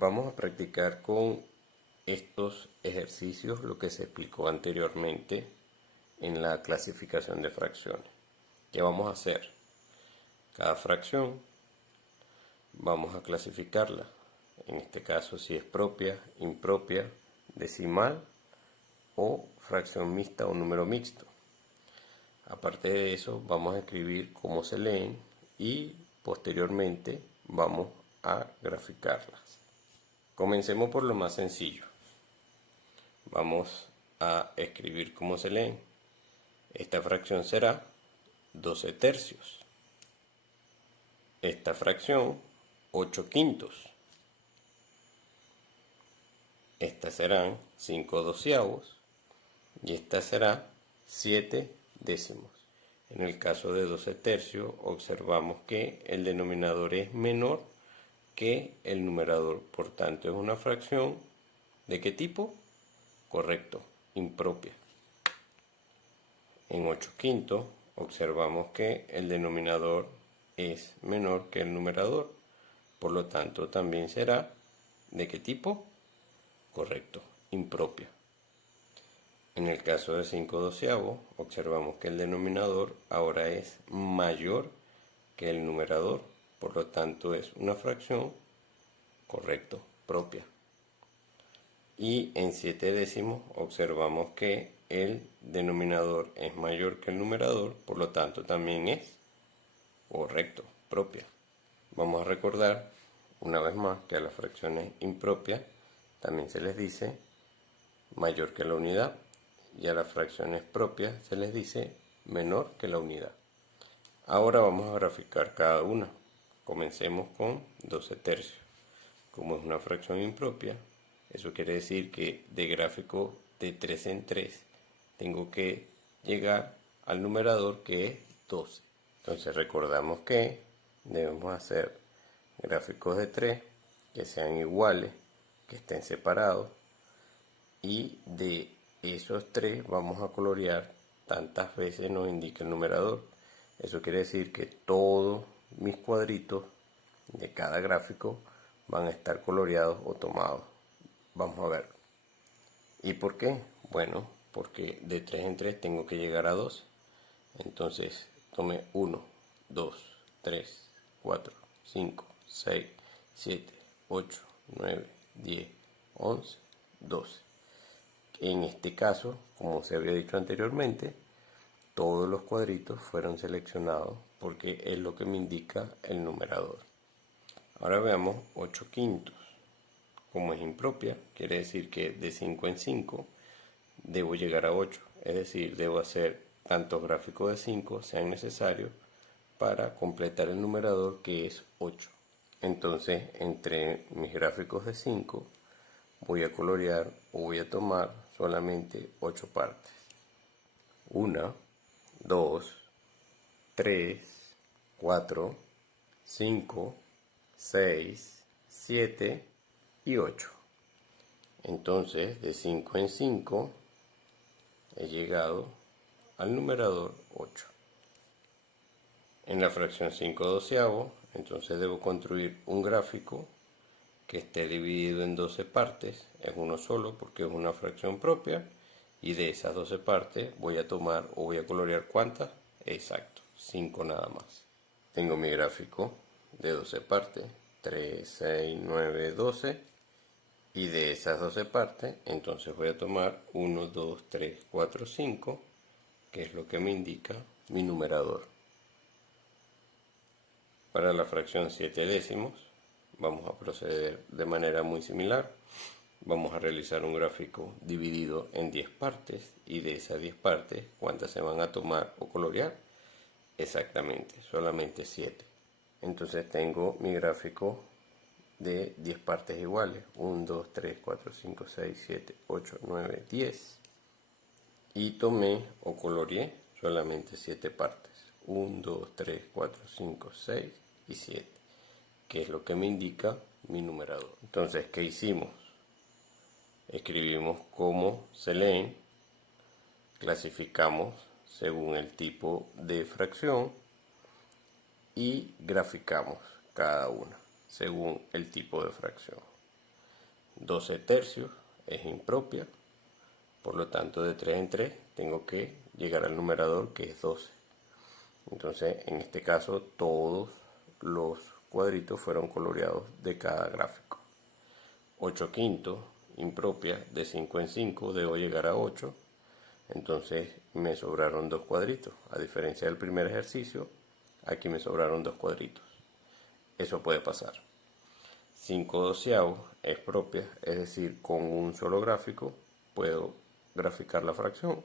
Vamos a practicar con estos ejercicios lo que se explicó anteriormente en la clasificación de fracciones. ¿Qué vamos a hacer? Cada fracción vamos a clasificarla. En este caso si es propia, impropia, decimal o fracción mixta o número mixto. Aparte de eso, vamos a escribir cómo se leen y posteriormente vamos a graficarlas. Comencemos por lo más sencillo. Vamos a escribir cómo se leen. Esta fracción será 12 tercios. Esta fracción 8 quintos. Estas serán 5 doceavos y esta será 7 décimos. En el caso de 12 tercios observamos que el denominador es menor que el numerador, por tanto es una fracción ¿de qué tipo? Correcto, impropia. En 8 quintos observamos que el denominador es menor que el numerador, por lo tanto también será ¿de qué tipo? Correcto, impropia. En el caso de 5 doceavos observamos que el denominador ahora es mayor que el numerador, por lo tanto es una fracción, correcto, propia. Y en 7 décimos observamos que el denominador es mayor que el numerador, por lo tanto también es correcto, propia. Vamos a recordar una vez más que a las fracciones impropias también se les dice mayor que la unidad y a las fracciones propias se les dice menor que la unidad. Ahora vamos a graficar cada una. Comencemos con 12 tercios. Como es una fracción impropia, eso quiere decir que de gráfico de 3 en 3 tengo que llegar al numerador que es 12. Entonces recordamos que debemos hacer gráficos de 3 que sean iguales, que estén separados, y de esos 3 vamos a colorear tantas veces nos indica el numerador. Eso quiere decir que todos mis cuadritos de cada gráfico van a estar coloreados o tomados. Vamos a ver. ¿Y por qué? Bueno, porque de 3 en 3 tengo que llegar a 12. Entonces tomé 1, 2, 3, 4, 5, 6, 7, 8, 9, 10, 11, 12. En este caso, como se había dicho anteriormente, todos los cuadritos fueron seleccionados porque es lo que me indica el numerador. Ahora veamos 8 quintos. Como es impropia, quiere decir que de 5 en 5 debo llegar a 8. Es decir, debo hacer tantos gráficos de 5 sean necesarios para completar el numerador que es 8. Entonces, entre mis gráficos de 5 voy a colorear o voy a tomar solamente 8 partes. 1, 2, 3, 4, 5, 6, 7 y 8. Entonces de 5 en 5 he llegado al numerador 8. En la fracción 5 doceavos, entonces debo construir un gráfico que esté dividido en 12 partes. Es uno solo porque es una fracción propia. Y de esas 12 partes voy a tomar o voy a colorear ¿cuántas? Exacto, 5 nada más. Tengo mi gráfico de 12 partes, 3, 6, 9, 12. Y de esas 12 partes, entonces voy a tomar 1, 2, 3, 4, 5, que es lo que me indica mi numerador. Para la fracción 7 décimos, vamos a proceder de manera muy similar. Vamos a realizar un gráfico dividido en 10 partes y de esas 10 partes, ¿cuántas se van a tomar o colorear? Exactamente, solamente 7. Entonces tengo mi gráfico de 10 partes iguales. 1, 2, 3, 4, 5, 6, 7, 8, 9, 10. Y tomé o coloreé solamente 7 partes. 1, 2, 3, 4, 5, 6 y 7. Que es lo que me indica mi numerador. Entonces, ¿qué hicimos? Escribimos cómo se leen, clasificamos según el tipo de fracción y graficamos cada una según el tipo de fracción. 12 tercios es impropia, por lo tanto de 3 en 3 tengo que llegar al numerador, que es 12. Entonces en este caso todos los cuadritos fueron coloreados de cada gráfico. 8 quintos, impropia, de 5 en 5 debo llegar a 8. Entonces me sobraron dos cuadritos. A diferencia del primer ejercicio, aquí me sobraron dos cuadritos. Eso puede pasar. 5 doceavos es propia, es decir, con un solo gráfico puedo graficar la fracción.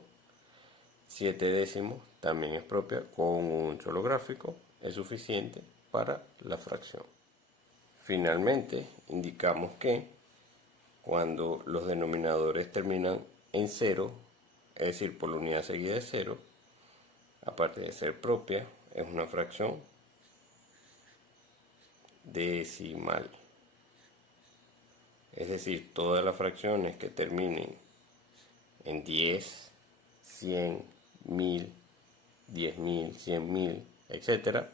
7 décimos también es propia, con un solo gráfico es suficiente para la fracción. Finalmente, indicamos que cuando los denominadores terminan en 0, es decir, por la unidad seguida de 0, aparte de ser propia, es una fracción decimal. Es decir, todas las fracciones que terminen en 10, 100, 1000, 10.000, 100.000, etc.,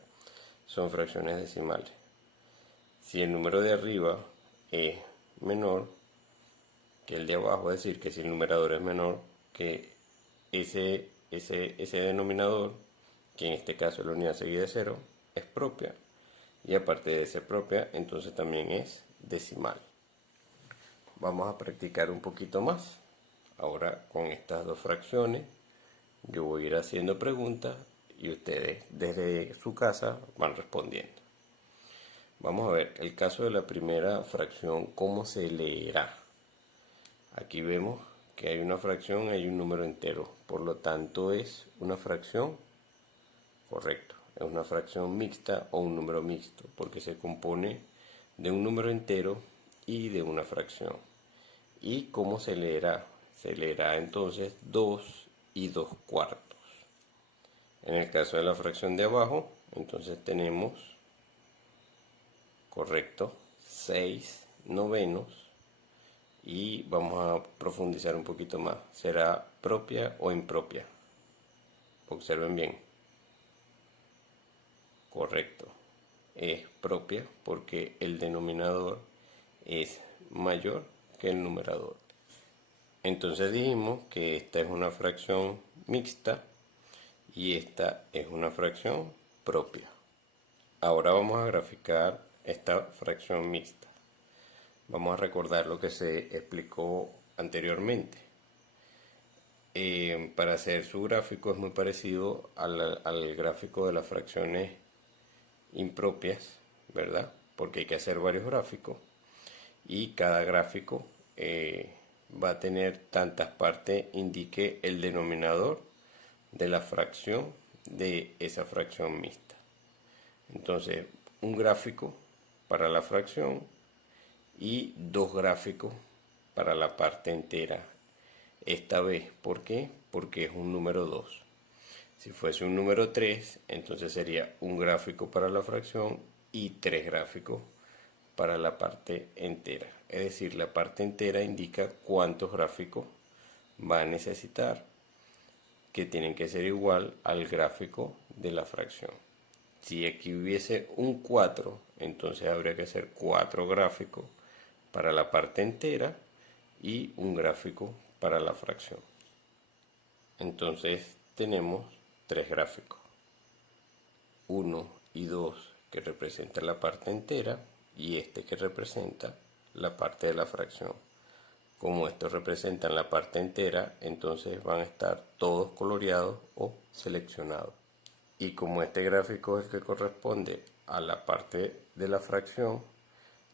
son fracciones decimales. Si el número de arriba es menor que el de abajo, es decir, que si el numerador es menor que ese denominador, que en este caso es la unidad seguida de 0, es propia, y aparte de ser propia, entonces también es decimal. Vamos a practicar un poquito más. Ahora con estas dos fracciones yo voy a ir haciendo preguntas y ustedes desde su casa van respondiendo. Vamos a ver el caso de la primera fracción, cómo se leerá. Aquí vemos que hay una fracción, hay un número entero, por lo tanto es una fracción, correcto, es una fracción mixta o un número mixto, porque se compone de un número entero y de una fracción. ¿Y cómo se leerá? Se leerá entonces 2 y 2 cuartos. En el caso de la fracción de abajo, entonces tenemos, correcto, 6 novenos. Y vamos a profundizar un poquito más. ¿Será propia o impropia? Observen bien. Correcto. Es propia porque el denominador es mayor que el numerador. Entonces dijimos que esta es una fracción mixta y esta es una fracción propia. Ahora vamos a graficar esta fracción mixta. Vamos a recordar lo que se explicó anteriormente. Para hacer su gráfico es muy parecido al gráfico de las fracciones impropias, ¿verdad? Porque hay que hacer varios gráficos y cada gráfico va a tener tantas partes indique el denominador de la fracción de esa fracción mixta. Entonces, un gráfico para la fracción y dos gráficos para la parte entera. Esta vez, ¿por qué? Porque es un número 2. Si fuese un número 3, entonces sería un gráfico para la fracción y tres gráficos para la parte entera. Es decir, la parte entera indica cuántos gráficos va a necesitar, que tienen que ser igual al gráfico de la fracción. Si aquí hubiese un 4, entonces habría que hacer 4 gráficos para la parte entera y un gráfico para la fracción. Entonces tenemos tres gráficos, 1 y 2 que representan la parte entera y este que representa la parte de la fracción. Como estos representan la parte entera, entonces van a estar todos coloreados o seleccionados. Y como este gráfico es el que corresponde a la parte de la fracción,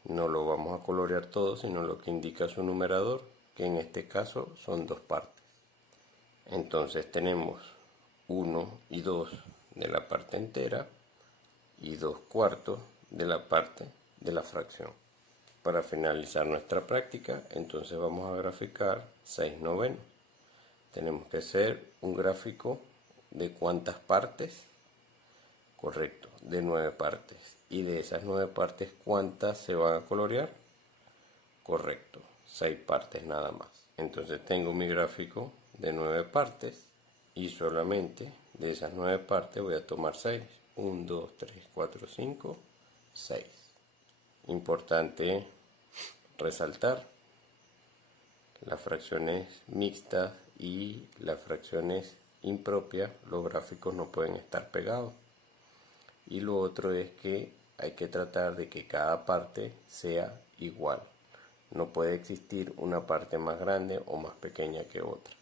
no lo vamos a colorear todo, sino lo que indica su numerador, que en este caso son dos partes. Entonces tenemos 1 y 2 de la parte entera y 2 cuartos de la parte de la fracción. Para finalizar nuestra práctica, entonces vamos a graficar 6 novenos. Tenemos que hacer un gráfico de ¿cuántas partes? Correcto, de 9 partes. Y de esas 9 partes, ¿cuántas se van a colorear? Correcto, 6 partes nada más. Entonces tengo mi gráfico de 9 partes y solamente de esas 9 partes voy a tomar 6. 1, 2, 3, 4, 5, 6. Importante resaltar las fracciones mixtas y las fracciones impropias, los gráficos no pueden estar pegados. Y lo otro es que hay que tratar de que cada parte sea igual. No puede existir una parte más grande o más pequeña que otra.